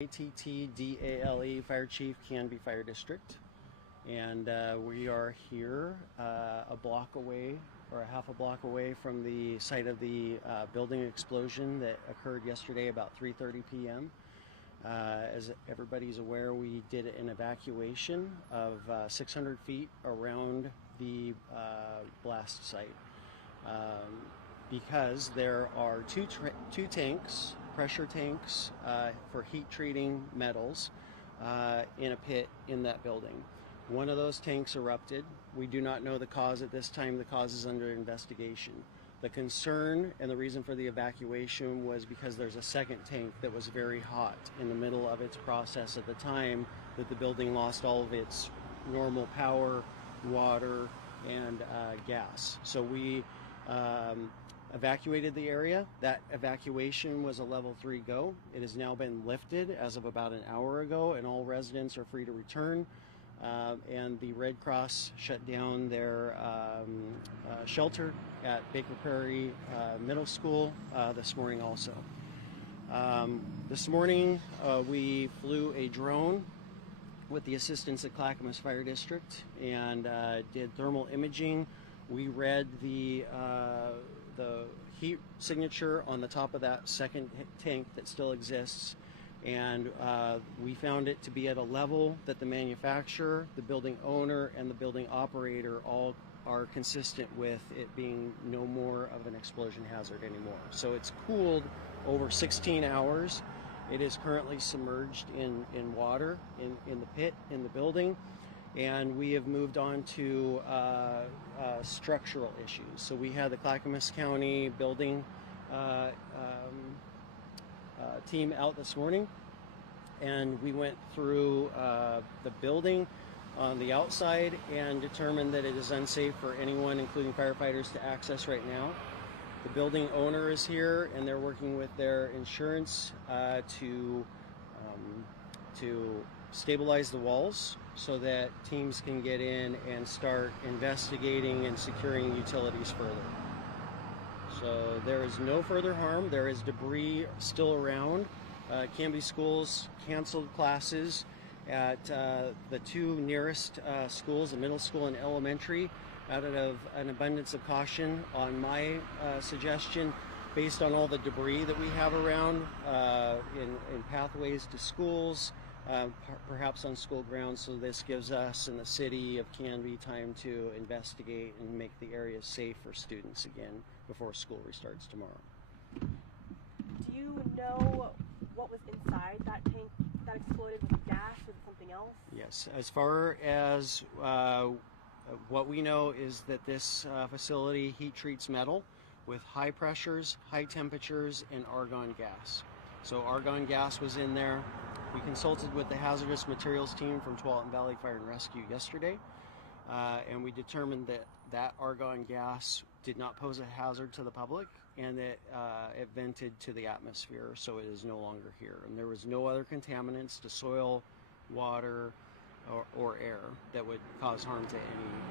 KPTV Fire Chief, Canby Fire District, and we are here a block away, or a half a block away from the site of the building explosion that occurred yesterday about 3:30 p.m. As everybody's aware, we did an evacuation of 600 feet around the blast site because there are two tanks, pressure tanks for heat treating metals in a pit in that building. One of those tanks erupted. We do not know the cause at this time. The cause is under investigation. The concern and the reason for the evacuation was because there's a second tank that was very hot in the middle of its process at the time that the building lost all of its normal power, water, and gas. So we evacuated the area. That evacuation was a level 3 go. It has now been lifted as of about an hour ago, and all residents are free to return. And the Red Cross shut down their shelter at Baker Prairie Middle School this morning also. This morning we flew a drone with the assistance of Clackamas Fire District and did thermal imaging. We read the heat signature on the top of that second tank that still exists, and we found it to be at a level that the manufacturer, the building owner, and the building operator all are consistent with it being no more of an explosion hazard anymore. So it's cooled over 16 hours. It is currently submerged in water in the pit in the building, and we have moved on to structural issues. So we had the Clackamas County building team out this morning, and we went through the building on the outside and determined that it is unsafe for anyone, including firefighters, to access right now. The building owner is here, and they're working with their insurance to stabilize the walls so that teams can get in and start investigating and securing utilities further. So there is no further harm. There is debris still around. Canby schools canceled classes at the two nearest schools, the middle school and elementary, out of an abundance of caution on my suggestion, based on all the debris that we have around in pathways to schools, perhaps on school grounds. So this gives us and the city of Canby time to investigate and make the area safe for students again before school restarts tomorrow. Do you know what was inside that tank that exploded? Was it gas? Was it something else? Yes, as far as what we know is that this facility heat treats metal with high pressures, high temperatures, and argon gas. So argon gas was in there. We consulted with the hazardous materials team from Tualatin Valley Fire and Rescue yesterday, and we determined that that argon gas did not pose a hazard to the public, and that it vented to the atmosphere, so it is no longer here. And there was no other contaminants to soil, water, or air that would cause harm to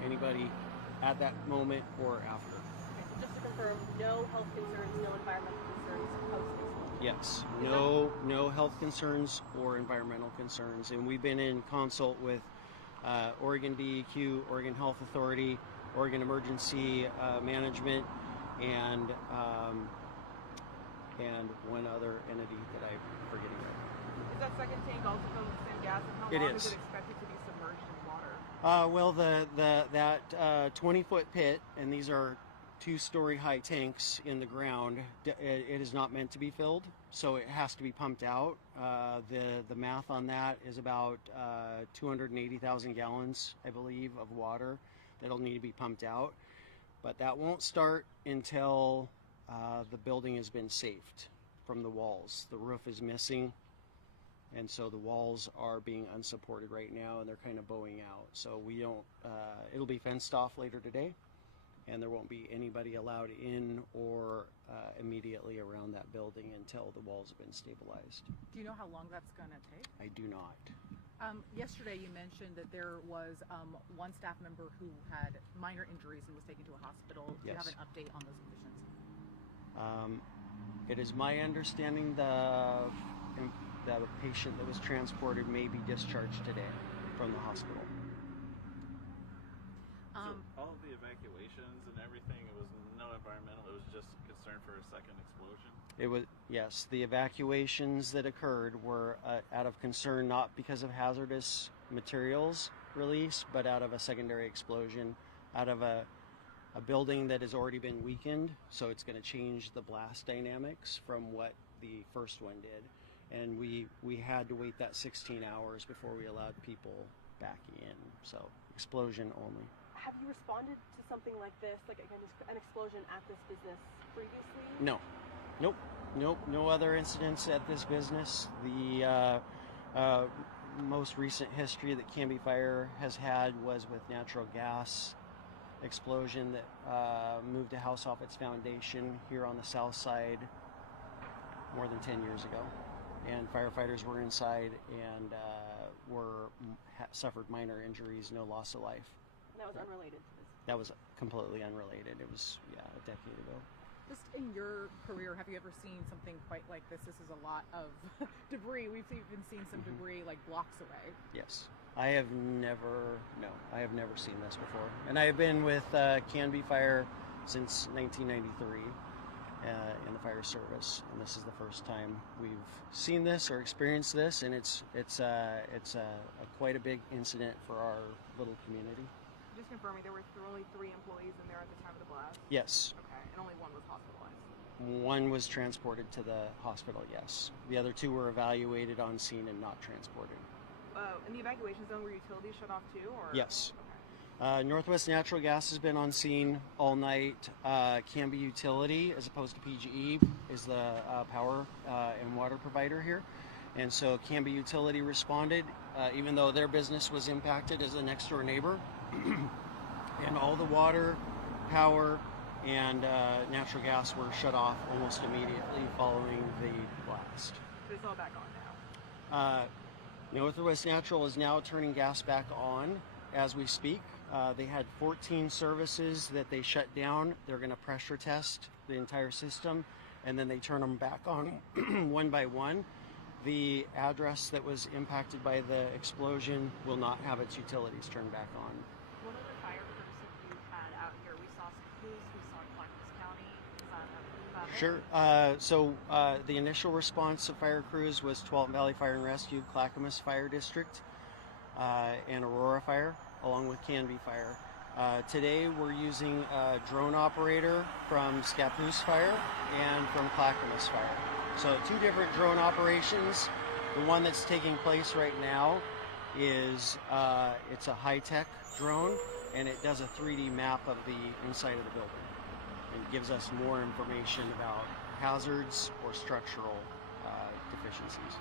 anybody at that moment or after. Okay, so just to confirm, no health concerns, no environmental concerns post-explosive? Yes, no health concerns or environmental concerns, and we've been in consult with Oregon DEQ, Oregon Health Authority, Oregon Emergency Management, and one other entity that I'm forgetting right. Is that second tank also filled with the same gas? And how long is it expected to be submerged in water? Well, that 20-foot pit, and these are 2-story high tanks in the ground, it is not meant to be filled, so it has to be pumped out. The math on that is about 280,000 gallons, I believe, of water that'll need to be pumped out. But that won't start until the building has been safed from the walls. The roof is missing, and so the walls are being unsupported right now, and they're kind of bowing out. So we don't, it'll be fenced off later today, and there won't be anybody allowed in or immediately around that building until the walls have been stabilized. Do you know how long that's going to take? I do not. Yesterday you mentioned that there was one staff member who had minor injuries and was taken to a hospital. Do you have an update on those conditions? It is my understanding the the patient that was transported may be discharged today from the hospital. So all of the evacuations and everything, it was no environmental, it was just concern for a second explosion? It was, yes, the evacuations that occurred were out of concern, not because of hazardous materials release, but out of a secondary explosion, out of a building that has already been weakened, so it's going to change the blast dynamics from what the first one did. And we had to wait that 16 hours before we allowed people back in, so explosion only. Have you responded to something like this, like again, an explosion at this business previously? No. Nope. No other incidents at this business. The most recent history that Canby Fire has had was with natural gas explosion that moved a house off its foundation here on the south side more than 10 years ago. And firefighters were inside and suffered minor injuries, no loss of life. And that was unrelated to this? That was completely unrelated. It was, a decade ago. Just in your career, have you ever seen something quite like this? This is a lot of debris. We've even seen some debris like blocks away. Yes. I have never seen this before. And I have been with Canby Fire since 1993 in the fire service. And this is the first time we've seen this or experienced this. And it's quite a big incident for our little community. Just confirming, there were only 3 employees in there at the time of the blast? Yes. Okay, and only one was hospitalized? One was transported to the hospital, yes. The other 2 were evaluated on scene and not transported. In the evacuation zone, were utilities shut off too? Or? Yes. Okay. Northwest Natural Gas has been on scene all night. Canby Utility, as opposed to PGE, is the power and water provider here. And so Canby Utility responded, even though their business was impacted as a next door neighbor. And all the water, power, and natural gas were shut off almost immediately following the blast. But it's all back on now? Northwest Natural is now turning gas back on as we speak. They had 14 services that they shut down. They're going to pressure test the entire system, and then they turn them back on one by one. The address that was impacted by the explosion will not have its utilities turned back on. What other fire crews have you had out here? We saw some crews, we saw Clackamas County. Is that Sure. The initial response of fire crews was 12 Valley Fire and Rescue, Clackamas Fire District, and Aurora Fire, along with Canby Fire. Today we're using a drone operator from Scappoose Fire and from Clackamas Fire. So 2 different drone operations. The one that's taking place right now is it's a high-tech drone, and it does a 3D map of the inside of the building. It gives us more information about hazards or structural deficiencies.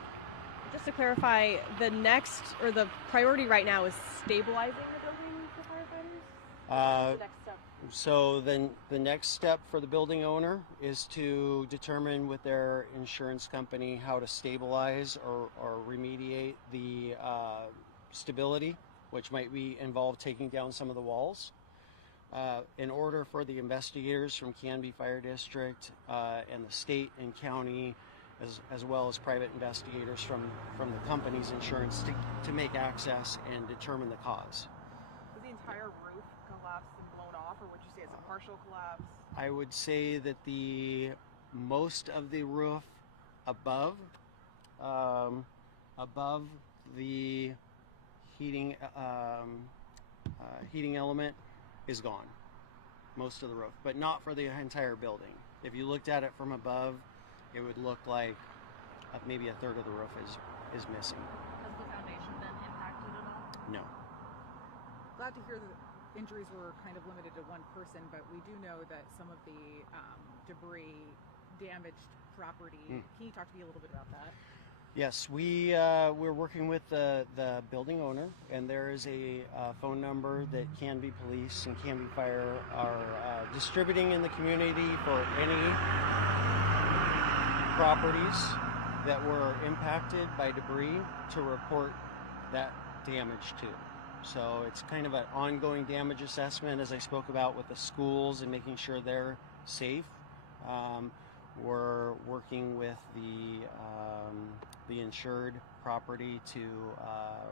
Just to clarify, the priority right now is stabilizing the building for firefighters? What's the next step? So then the next step for the building owner is to determine with their insurance company how to stabilize or remediate the stability, which might involve taking down some of the walls. In order for the investigators from Canby Fire District and the state and county, as well as private investigators from the company's insurance to make access and determine the cause. Was the entire roof collapsed and blown off, or would you say it's a partial collapse? I would say that most of the roof above the heating element is gone. Most of the roof, but not for the entire building. If you looked at it from above, it would look like maybe a third of the roof is missing. Has the foundation been impacted at all? No. Glad to hear that injuries were kind of limited to one person, but we do know that some of the debris damaged property. Can you talk to me a little bit about that? Yes, we're working with the building owner, and there is a phone number that Canby Police and Canby Fire are distributing in the community for any properties that were impacted by debris to report that damage to. So it's kind of an ongoing damage assessment, as I spoke about with the schools and making sure they're safe. We're working with the insured property to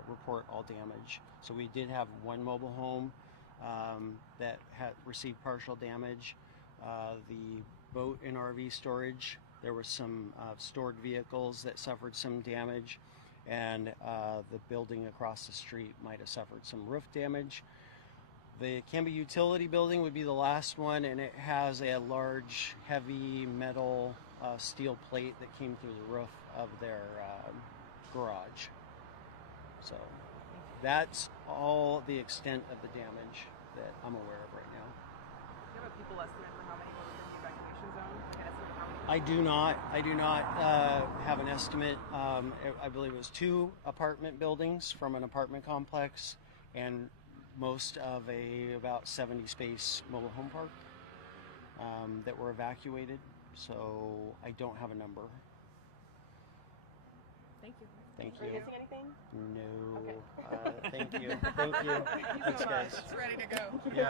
report all damage. So we did have one mobile home that had received partial damage. The boat and RV storage, there was some stored vehicles that suffered some damage, and the building across the street might have suffered some roof damage. The Canby utility building would be the last one, and it has a large, heavy metal steel plate that came through the roof of their garage. So that's all the extent of the damage that I'm aware of right now. Do you have a people estimate for how many were within the evacuation zone? Like an estimate of how many I do not have an estimate. I believe it was 2 apartment buildings from an apartment complex, and most of about 70 space mobile home park that were evacuated. So I don't have a number. Thank you. Thank Are you you. missing anything? No. Okay. Thank you. Thank you. Thank you Thanks, so much. guys. It's ready to go. Yeah.